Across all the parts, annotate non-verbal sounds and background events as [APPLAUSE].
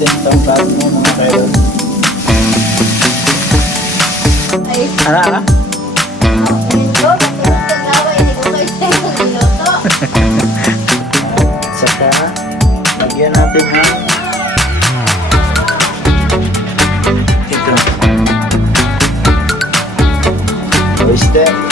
natin itong karne mga kayo. Ay, yung niluto. At saka, lagyan natin ng ito. Oyster.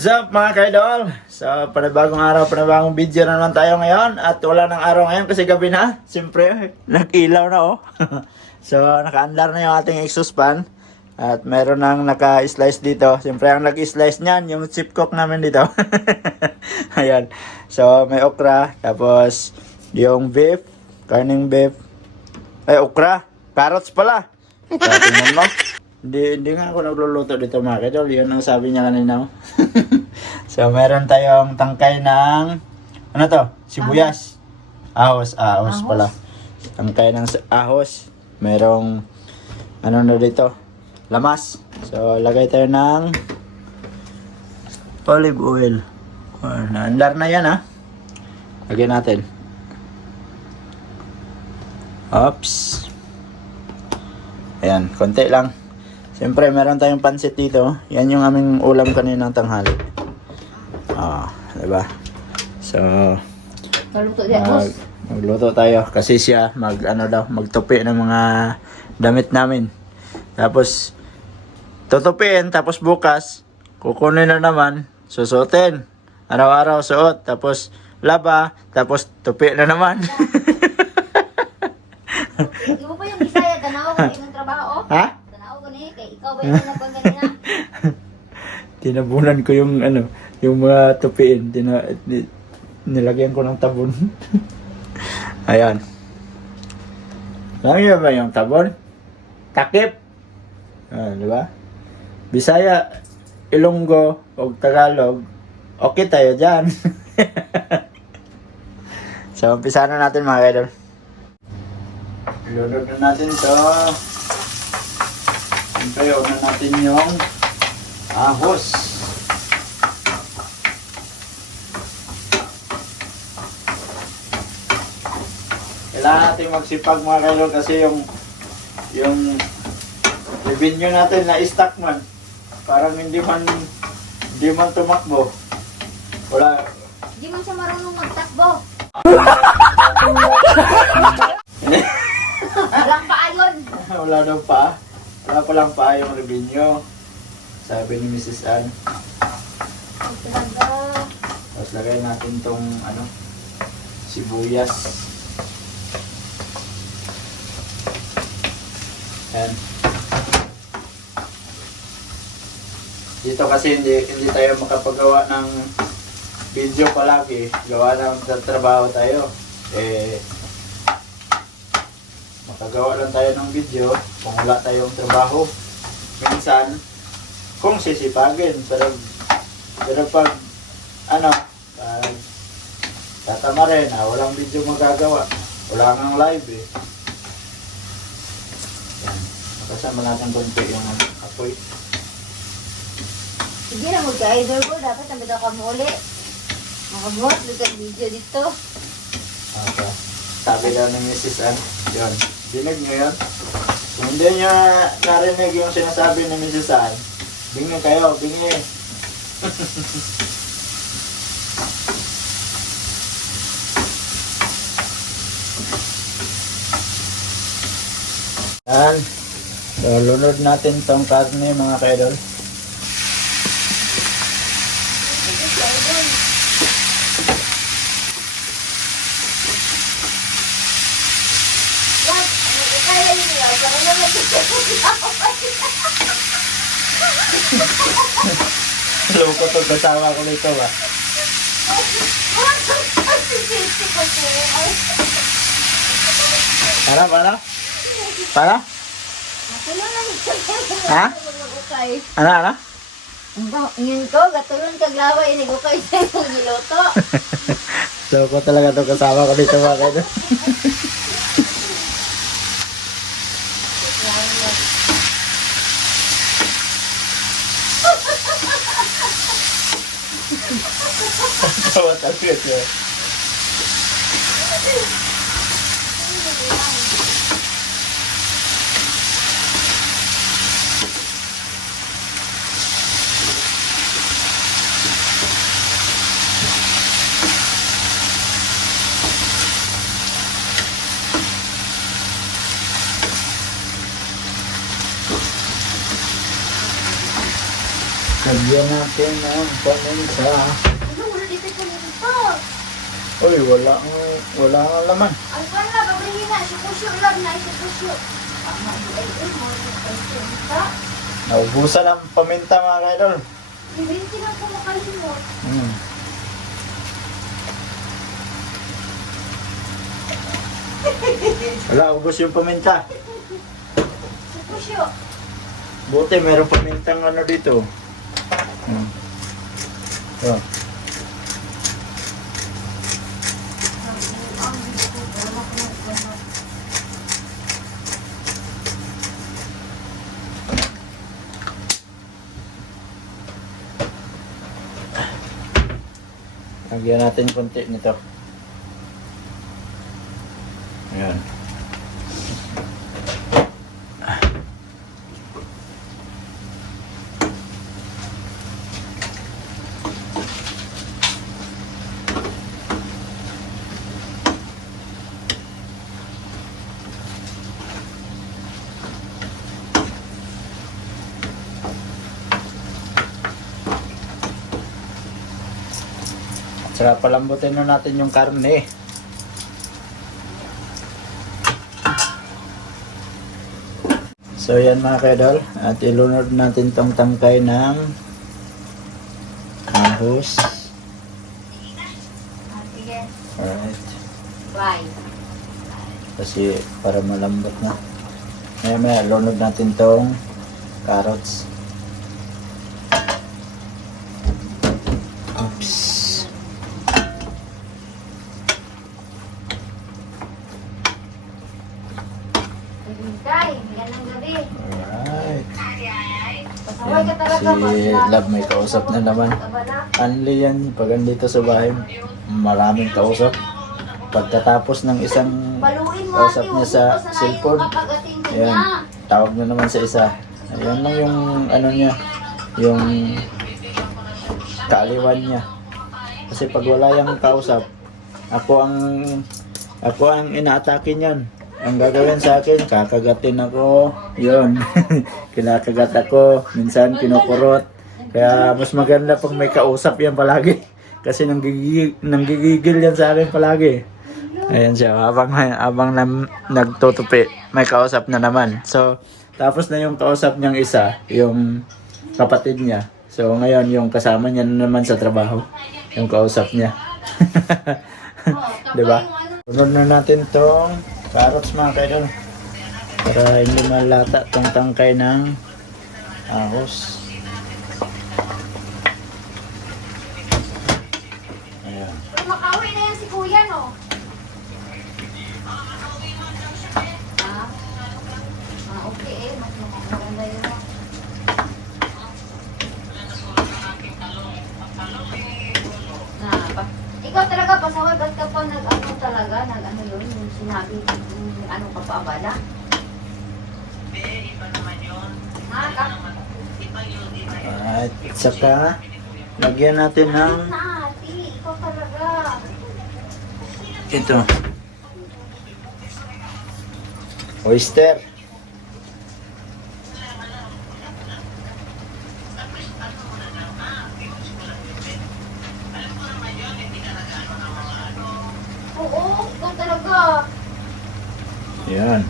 What's up mga kaidol? Sa panibagong araw, panibagong video na naman tayo ngayon. At wala nang araw ngayon kasi gabi na. Siyempre, nag-ilaw na oh. [LAUGHS] So, naka-unlar na yung ating exhaust fan At meron nang naka-slice dito. Siyempre, ang nag-slice niyan, yung chip cook namin dito. [LAUGHS] Ayan. So, may okra. Tapos, yung beef. Karning beef. Ay, okra. Carrots pala. So, hindi, hindi nga ako nagluluto dito mga kadol. Yun ang sabi niya kanina. oh. [LAUGHS] so, meron tayong tangkay ng, ano to? Sibuyas. Ahos. Ahos, Ahos. pala. Tangkay ng ahos. Merong, ano na dito? Lamas. So, lagay tayo ng olive oil. Naandar na yan ha. Lagyan natin. Oops. Ayan, konti lang. Siyempre, meron tayong pansit dito. Yan yung aming ulam kaninang tanghali. Ah, di ba? So, mag, magluto tayo kasi siya mag ano daw, magtupi ng mga damit namin. Tapos tutupiin tapos bukas kukunin na naman, susuotin. Araw-araw suot, tapos laba, tapos tupi na naman. Di mo pa yung Bisaya, tanaw ko yung trabaho. ha? [LAUGHS] Tinabunan ko yung ano, yung mga tupiin. Tina, ni- nilagyan ko ng tabon. [LAUGHS] Ayan. Niyo ba yung tabon? Takip. Ah, di ba? Bisaya, Ilonggo, o Tagalog, okay tayo dyan. [LAUGHS] so, umpisa na natin mga idol. Ilunod na natin to. Siyempre, una natin yung ahos. Kailangan natin magsipag mga kailon kasi yung yung revenue natin na stock man parang hindi man hindi man tumakbo. Wala Di man siya marunong magtakbo. [LAUGHS] Walang paayon. wala daw pa. Wala pa lang pa yung revenue. Sabi ni Mrs. Ann. Talaga. Tapos lagay natin tong ano, sibuyas. Yan. Dito kasi hindi, hindi tayo makapagawa ng video palagi. Gawa ng tra- trabaho tayo. Eh, makagawa lang tayo ng video kung wala tayong trabaho. Minsan, kung sisipagin. Pero, pero pag ano, pag tatama rin, ah, walang video magagawa. Wala nang live eh. Yan. Nakasama natin konti yung apoy. Sige na mo idol ko, dapat ang bitaw ka mo uli. Makabuhat, lugat video dito. Okay. Sabi daw ni Mrs. Ann, yun. Dinig nyo? Kung hindi nyo narinig yung sinasabi ni Mrs. Ann, bingi kayo, bingi. [LAUGHS] Yan. So, lunod natin tong karne mga kaidol. What? Ano ko kaya yun yun? Kaya naman dito Loko [LAUGHS] to kasama ko nito ba? Para, para? Para? Ha? Ano, ano? Ngayon ko, gatulon kag laway, hindi ko kayo sa imong giluto. Loko talaga to kasama ko dito mga [LAUGHS] kaidol. Tawa talaga siya. Lagyan natin ng paminta. Ano, wala dito ko nito. Uy, wala ang wala ang laman. Ay, wala, babayin na. Sikusyo lang na. Ha? Naubusan ang paminta mga kaidol. Ibinti na ko makalimot. Hmm. Wala, ubos yung paminta. Sikusyo. Buti, meron pamintang ano dito. Hmm. Oh. Lagyan natin konti nito. Saka palambutin na natin yung karne. So yan mga kedol. At ilunod natin tong tangkay ng ahos. Ah. Alright. Bye. Kasi para malambot na. Maya maya, lunod natin tong carrots. Oops. Hintay, yan ang gabi. Alright. Pasaway ka talaga. Si pag- Love may kausap na naman. Anli yan pag andito sa bahay. Maraming kausap. Pagkatapos ng isang kausap niya sa cellphone. Ayan. Tawag na naman sa isa. Ayan lang yung ano niya. Yung kaaliwan niya. Kasi pag wala yung kausap, ako ang ako ang inaatake niyan. Ang gagawin sa akin, kakagatin ako. Yun. [LAUGHS] Kinakagat ako. Minsan kinukurot. Kaya mas maganda pag may kausap yan palagi. [LAUGHS] Kasi nanggigigil, nanggigigil yan sa akin palagi. Ayan siya, habang, habang nam, nagtutupi, may kausap na naman. So, tapos na yung kausap niyang isa, yung kapatid niya. So, ngayon, yung kasama niya na naman sa trabaho, yung kausap niya. [LAUGHS] Di ba? Sunod na natin tong carrots mga kaidol. Para hindi malata tong tangkay ng ahos. Ayan. Makawi na yan si kuya, no? Ah, ah okay eh. Mas maganda yun. no? Na, pa, ikaw talaga pasaway, ba't ka pa talaga, nag-ano yun, yung sinabi, yung ano ka pa abala? Ha, ka? At saka, lagyan natin ng Na, ati, ikaw talaga. ito. Oyster. Oo, ikaw talaga. Yan.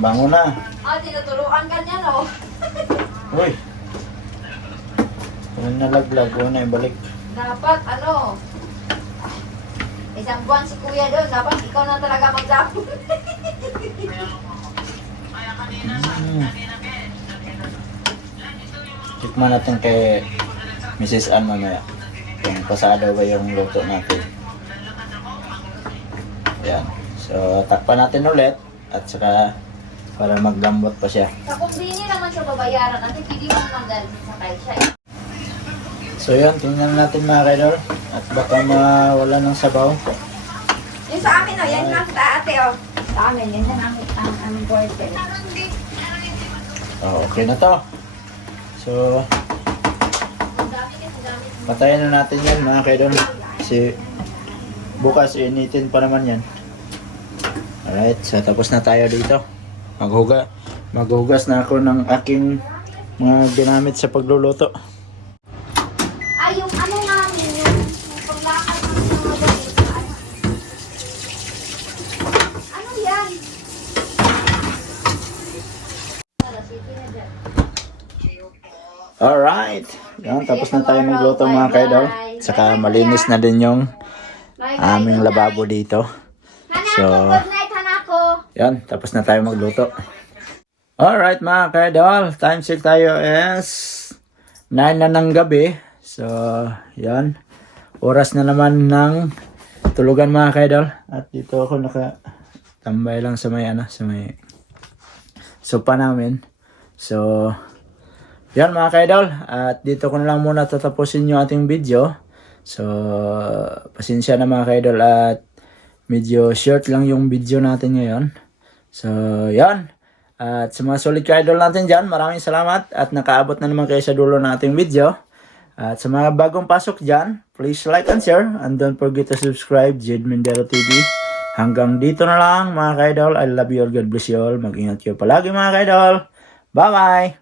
Hmm, bango na. Ah, tinutuluan ka niya, no? [LAUGHS] Uy. Kung nalaglag, huwag na ibalik. Dapat, ano, isang buwan si kuya doon, dapat ikaw na talaga magsapon. [LAUGHS] Hmm. Tikman natin kay Mrs. Ann mamaya. Kung pasado ba yung luto natin. Yan. So, takpan natin ulit. At saka, para maglambot pa siya. Sa kumbini naman siya babayaran kasi pili mo dahil sa siya. eh. So, yan. Tingnan natin mga kaidol. At baka mawala ng sabaw. Yung sa amin, oh, yan lang sa ate, oh. Sa amin, yan lang ang, ang, ang boyfriend. Oh, okay na to. So, patayin na natin yan mga kaidol. Kasi, bukas initin pa naman yan. Alright, so tapos na tayo dito. Maghuga, maghugas na ako ng aking mga ginamit sa pagluluto. Ay, yung ano namin, yung, yung paglakad ng mga gamit ano. Ano yan? Alright, yan, tapos na tayo magluto mga kaidol. Saka malinis na din yung aming lababo dito. So-. Yan, tapos na tayo magluto. Alright mga kaidol, time check tayo is 9 na ng gabi. So, yan. Oras na naman ng tulugan mga kaidol. At dito ako naka tambay lang sa may ano, sa may sopa namin. So, yan mga kaidol. At dito ko na lang muna tatapusin yung ating video. So, pasensya na mga kaidol at medyo short lang yung video natin ngayon. So, yon At sa mga solid ka-idol natin dyan, maraming salamat at nakaabot na naman kayo sa dulo ng ating video. At sa mga bagong pasok dyan, please like and share and don't forget to subscribe Jade Mendero TV. Hanggang dito na lang mga idol I love you all. God bless you all. Mag-ingat kayo palagi mga idol Bye-bye!